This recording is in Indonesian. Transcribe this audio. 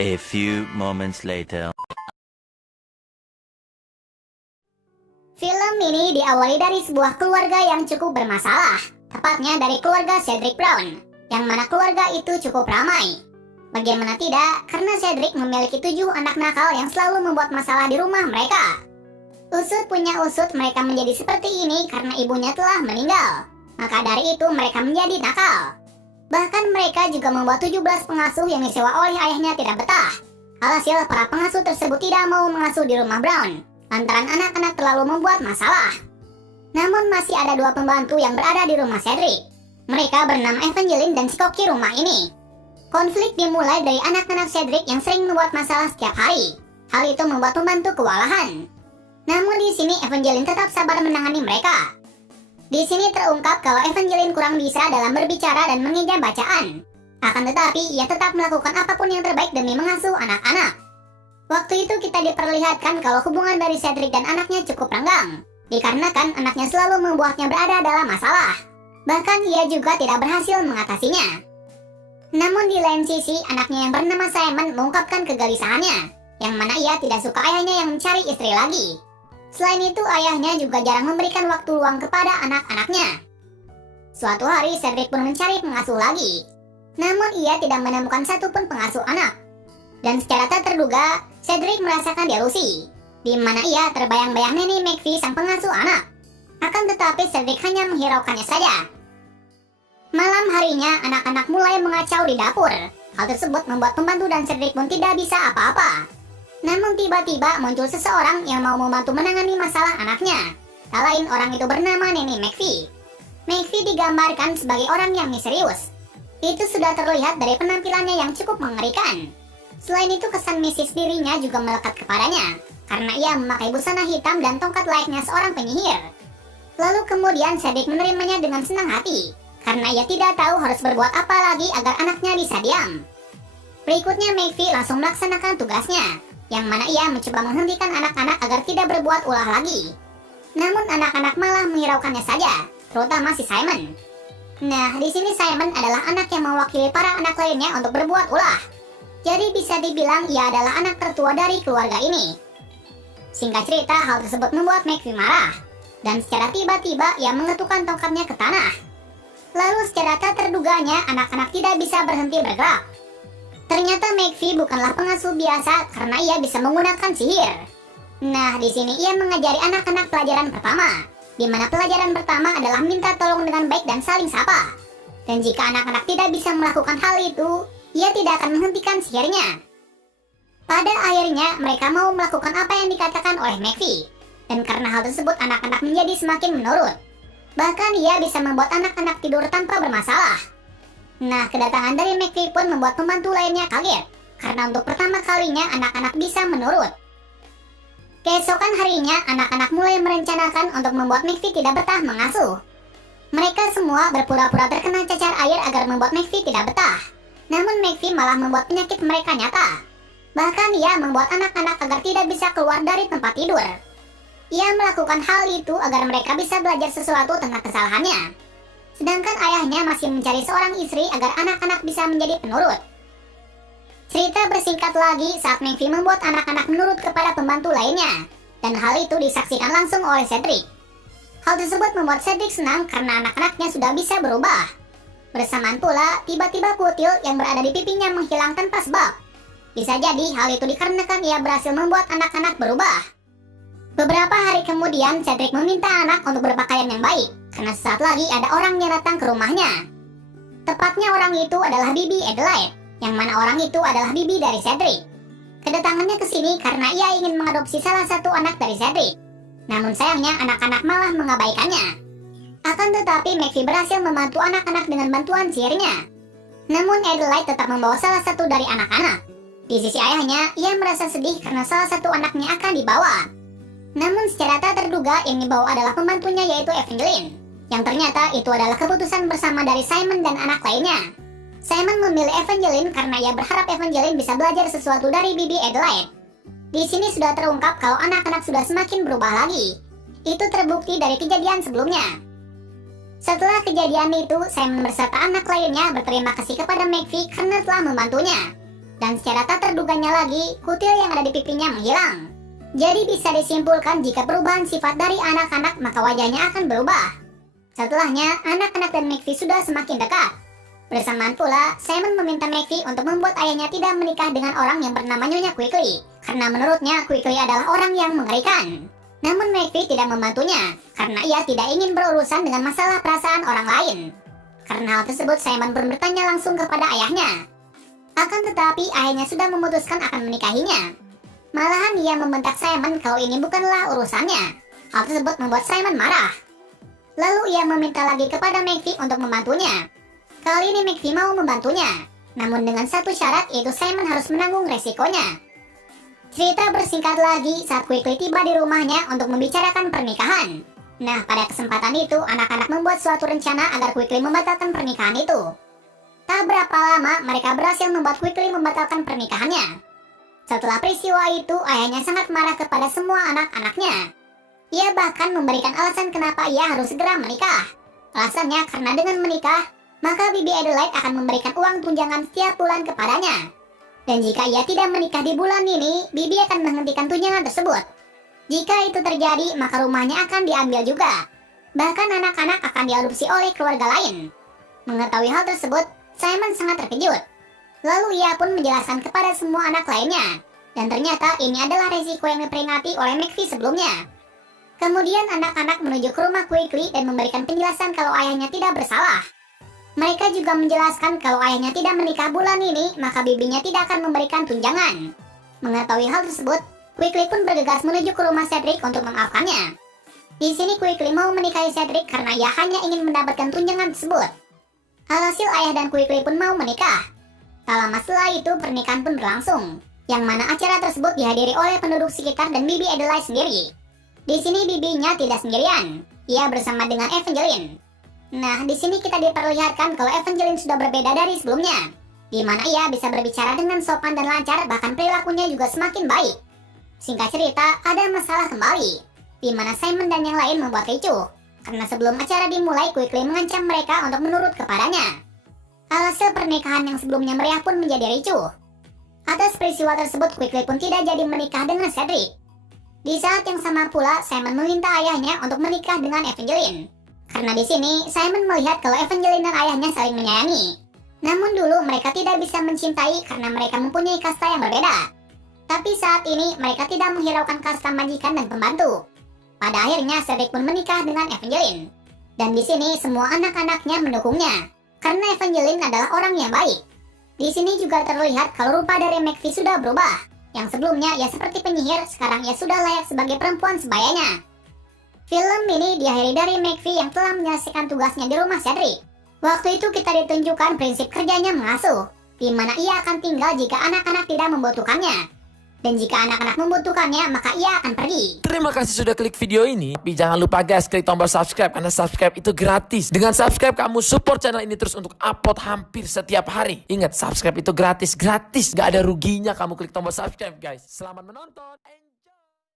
A few moments later. Film ini diawali dari sebuah keluarga yang cukup bermasalah, tepatnya dari keluarga Cedric Brown, yang mana keluarga itu cukup ramai. Bagaimana tidak, karena Cedric memiliki 7 anak nakal yang selalu membuat masalah di rumah mereka. Usut punya usut, mereka menjadi seperti ini karena ibunya telah meninggal. Maka dari itu mereka menjadi nakal. Bahkan mereka juga membuat 17 pengasuh yang disewa oleh ayahnya tidak betah. Alhasil para pengasuh tersebut tidak mau mengasuh di rumah Brown, lantaran anak-anak terlalu membuat masalah. Namun masih ada 2 pembantu yang berada di rumah Cedric. Mereka bernama Evangeline dan si koki rumah ini. Konflik dimulai dari anak-anak Cedric yang sering membuat masalah setiap hari. Hal itu membuat pembantu kewalahan. Namun di sini Evangeline tetap sabar menangani mereka. Di sini terungkap kalau Evangeline kurang bisa dalam berbicara dan mengeja bacaan. Akan tetapi ia tetap melakukan apapun yang terbaik demi mengasuh anak-anak. Waktu itu kita diperlihatkan kalau hubungan dari Cedric dan anaknya cukup renggang, dikarenakan anaknya selalu membuatnya berada dalam masalah. Bahkan ia juga tidak berhasil mengatasinya. Namun di lain sisi, anaknya yang bernama Simon mengungkapkan kegelisahannya, yang mana ia tidak suka ayahnya yang mencari istri lagi. Selain itu, ayahnya juga jarang memberikan waktu luang kepada anak-anaknya. Suatu hari, Cedric pun mencari pengasuh lagi. Namun ia tidak menemukan satupun pengasuh anak. Dan secara tak terduga, Cedric merasakan delusi, di mana ia terbayang-bayang Nenek McPhee sang pengasuh anak. Akan tetapi Cedric hanya menghiraukannya saja. Malam harinya, anak-anak mulai mengacau di dapur. Hal tersebut membuat pembantu dan Cedric pun tidak bisa apa-apa. Namun tiba-tiba muncul seseorang yang mau membantu menangani masalah anaknya. Tak lain orang itu bernama Nenek McPhee. McPhee digambarkan sebagai orang yang misterius. Itu sudah terlihat dari penampilannya yang cukup mengerikan. Selain itu, kesan mistis dirinya juga melekat kepadanya, karena ia memakai busana hitam dan tongkat layaknya seorang penyihir. Lalu kemudian Cedric menerimanya dengan senang hati, karena ia tidak tahu harus berbuat apa lagi agar anaknya bisa diam. Berikutnya McPhee langsung melaksanakan tugasnya, yang mana ia mencoba menghentikan anak-anak agar tidak berbuat ulah lagi. Namun anak-anak malah menghiraukannya saja, terutama si Simon. Nah, di sini Simon adalah anak yang mewakili para anak lainnya untuk berbuat ulah. Jadi bisa dibilang ia adalah anak tertua dari keluarga ini. Singkat cerita, hal tersebut membuat McPhee marah, dan secara tiba-tiba ia mengetukkan tongkatnya ke tanah. Lalu secara tak terduganya, anak-anak tidak bisa berhenti bergerak. Ternyata McPhee bukanlah pengasuh biasa karena ia bisa menggunakan sihir. Nah, di sini ia mengajari anak-anak pelajaran pertama, di mana pelajaran pertama adalah minta tolong dengan baik dan saling sapa. Dan jika anak-anak tidak bisa melakukan hal itu, ia tidak akan menghentikan sihirnya. Pada akhirnya, mereka mau melakukan apa yang dikatakan oleh McPhee. Dan karena hal tersebut, anak-anak menjadi semakin menurut. Bahkan ia bisa membuat anak-anak tidur tanpa bermasalah. Nah, kedatangan dari McPhee pun membuat pembantu lainnya kaget, karena untuk pertama kalinya anak-anak bisa menurut. Keesokan harinya, anak-anak mulai merencanakan untuk membuat McPhee tidak betah mengasuh. Mereka semua berpura-pura terkena cacar air agar membuat McPhee tidak betah. Namun McPhee malah membuat penyakit mereka nyata. Bahkan ia membuat anak-anak agar tidak bisa keluar dari tempat tidur. Ia melakukan hal itu agar mereka bisa belajar sesuatu tentang kesalahannya. Sedangkan ayahnya masih mencari seorang istri agar anak-anak bisa menjadi penurut. Cerita bersingkat lagi saat McPhee membuat anak-anak menurut kepada pembantu lainnya. Dan hal itu disaksikan langsung oleh Cedric. Hal tersebut membuat Cedric senang karena anak-anaknya sudah bisa berubah. Bersamaan pula, tiba-tiba kutil yang berada di pipinya menghilang tanpa sebab. Bisa jadi hal itu dikarenakan ia berhasil membuat anak-anak berubah. Beberapa hari kemudian, Cedric meminta anak untuk berpakaian yang baik, karena sesaat lagi ada orang yang datang ke rumahnya. Tepatnya orang itu adalah Bibi Adelaide, yang mana orang itu adalah bibi dari Cedric. Kedatangannya ke sini karena ia ingin mengadopsi salah satu anak dari Cedric. Namun sayangnya anak-anak malah mengabaikannya. Akan tetapi McPhee berhasil membantu anak-anak dengan bantuan sihirnya. Namun Adelaide tetap membawa salah satu dari anak-anak. Di sisi ayahnya, ia merasa sedih karena salah satu anaknya akan dibawa. Namun secara tak terduga yang dibawa adalah pembantunya yaitu Evangeline, yang ternyata itu adalah keputusan bersama dari Simon dan anak lainnya. Simon memilih Evangeline karena ia berharap Evangeline bisa belajar sesuatu dari Bibi Adelaide. Di sini sudah terungkap kalau anak-anak sudah semakin berubah lagi. Itu terbukti dari kejadian sebelumnya. Setelah kejadian itu, Simon beserta anak lainnya berterima kasih kepada McPhee karena telah membantunya. Dan secara tak terduganya lagi, kutil yang ada di pipinya menghilang. Jadi bisa disimpulkan jika perubahan sifat dari anak-anak maka wajahnya akan berubah. Setelahnya, anak-anak dan McVie sudah semakin dekat. Bersamaan pula, Simon meminta McVie untuk membuat ayahnya tidak menikah dengan orang yang bernama Nyonya Quickly, karena menurutnya Quickly adalah orang yang mengerikan. Namun McVie tidak membantunya, karena ia tidak ingin berurusan dengan masalah perasaan orang lain. Karena hal tersebut, Simon pun bertanya langsung kepada ayahnya. Akan tetapi, ayahnya sudah memutuskan akan menikahinya. Malahan ia membentak Simon kalau ini bukanlah urusannya. Hal tersebut membuat Simon marah. Lalu ia meminta lagi kepada McVie untuk membantunya. Kali ini McVie mau membantunya, namun dengan satu syarat yaitu Simon harus menanggung resikonya. Cerita bersingkat lagi saat Quickly tiba di rumahnya untuk membicarakan pernikahan. Nah, pada kesempatan itu anak-anak membuat suatu rencana agar Quickly membatalkan pernikahan itu. Tak berapa lama mereka berhasil membuat Quickly membatalkan pernikahannya. Setelah peristiwa itu, ayahnya sangat marah kepada semua anak-anaknya. Ia bahkan memberikan alasan kenapa ia harus segera menikah. Alasannya karena dengan menikah, maka Bibi Adelaide akan memberikan uang tunjangan setiap bulan kepadanya. Dan jika ia tidak menikah di bulan ini, Bibi akan menghentikan tunjangan tersebut. Jika itu terjadi, maka rumahnya akan diambil juga. Bahkan anak-anak akan diadopsi oleh keluarga lain. Mengetahui hal tersebut, Simon sangat terkejut. Lalu ia pun menjelaskan kepada semua anak lainnya. Dan ternyata ini adalah resiko yang diperingati oleh McVie sebelumnya. Kemudian anak-anak menuju ke rumah Quickly dan memberikan penjelasan kalau ayahnya tidak bersalah. Mereka juga menjelaskan kalau ayahnya tidak menikah bulan ini, maka bibinya tidak akan memberikan tunjangan. Mengetahui hal tersebut, Quickly pun bergegas menuju ke rumah Cedric untuk memaafkannya. Di sini Quickly mau menikahi Cedric karena ia hanya ingin mendapatkan tunjangan tersebut. Alhasil ayah dan Quickly pun mau menikah. Tak lama setelah itu pernikahan pun berlangsung, yang mana acara tersebut dihadiri oleh penduduk sekitar dan Bibi Adelaide sendiri. Di sini bibinya tidak sendirian, ia bersama dengan Evangeline. Nah, di sini kita diperlihatkan kalau Evangeline sudah berbeda dari sebelumnya, di mana ia bisa berbicara dengan sopan dan lancar, bahkan perilakunya juga semakin baik. Singkat cerita, ada masalah kembali, di mana Simon dan yang lain membuat ricuh, karena sebelum acara dimulai, Quickly mengancam mereka untuk menurut kepadanya. Alhasil pernikahan yang sebelumnya meriah pun menjadi ricuh. Atas peristiwa tersebut, Quickly pun tidak jadi menikah dengan Cedric. Di saat yang sama pula, Simon meminta ayahnya untuk menikah dengan Evangeline. Karena di sini, Simon melihat kalau Evangeline dan ayahnya saling menyayangi. Namun dulu mereka tidak bisa mencintai karena mereka mempunyai kasta yang berbeda. Tapi saat ini, mereka tidak menghiraukan kasta majikan dan pembantu. Pada akhirnya, Cedric pun menikah dengan Evangeline. Dan di sini, semua anak-anaknya mendukungnya. Karena Evangeline adalah orang yang baik. Di sini juga terlihat kalau rupa dari McVie sudah berubah. Yang sebelumnya ia seperti penyihir, sekarang ia sudah layak sebagai perempuan sebayanya. Film ini diakhiri dari McVie yang telah menyelesaikan tugasnya di rumah Cedric. Waktu itu kita ditunjukkan prinsip kerjanya mengasuh, di mana ia akan tinggal jika anak-anak tidak membutuhkannya. Dan jika anak-anak membutuhkannya, maka ia akan pergi. Terima kasih sudah klik video ini. Tapi jangan lupa guys, klik tombol subscribe karena subscribe itu gratis. Dengan subscribe kamu support channel ini terus untuk upload hampir setiap hari. Ingat, subscribe itu gratis. Gak ada ruginya kamu klik tombol subscribe guys. Selamat menonton.